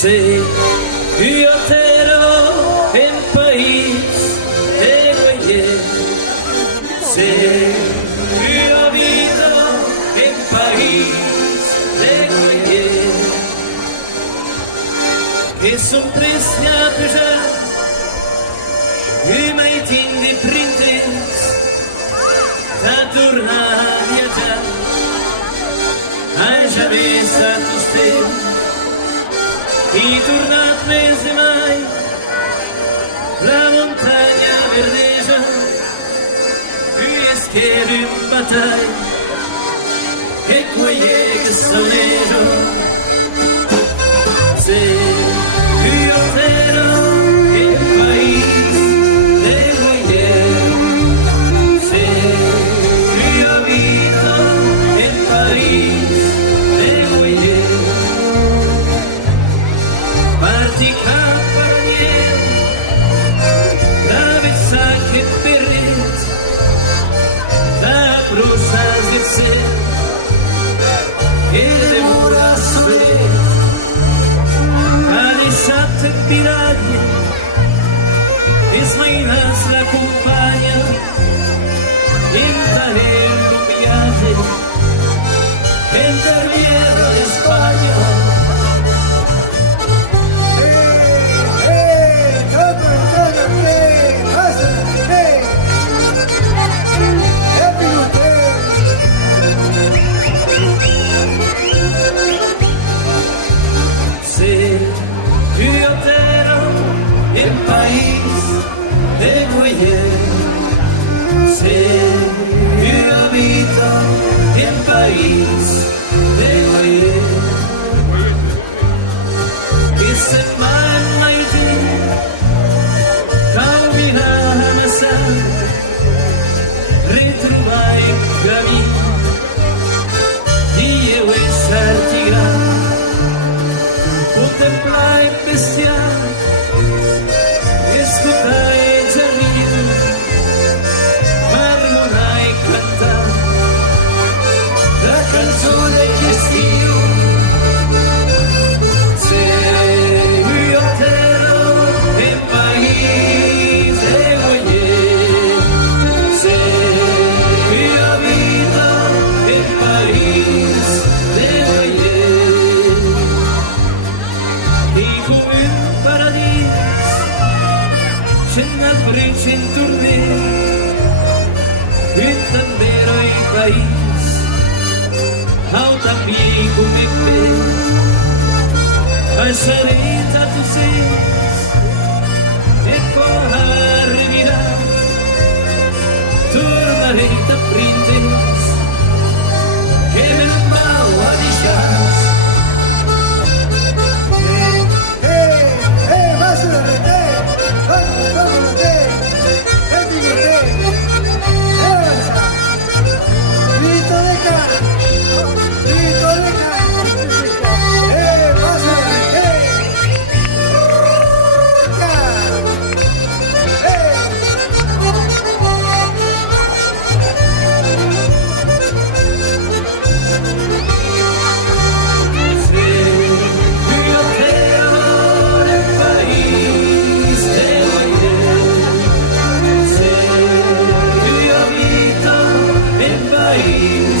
Se io t'ero in país de Goyer, se io vivo in país de Goyer, che son presne a pujar, i mai tindi printes, da tornar a viatjar, hai jamais stato stelle, i tornat més de mai, la montagna verdeja, i esquerre un batall, e quelle che sonejo. Se io t'ero in país de Goyer, se io vivo in país de Goyer, parti campanier, da Versace Perret, da Brussas de Ser, e de Muras Solet, a deixat piraglia, esmainas la compagna, in talent un viatge, en termiero d'Espanya. Se io t'ero in país de Goyer, se io vivo in país de Goyer, che se mai te camminava sempre, ritrovai il cammino di sarti grandi, contemplai bestiame, ascoltai giardino, marmonai cantare la canzone che stio. Se io t'ero in país de Goyer, se io vivo in país de Goyer, i come un paradis, c'è una breccia in tournée, e davvero il país, ao também come me, passarei tanto seis, e poi arriverà, tornarei da printes, che me non vau a deixar. País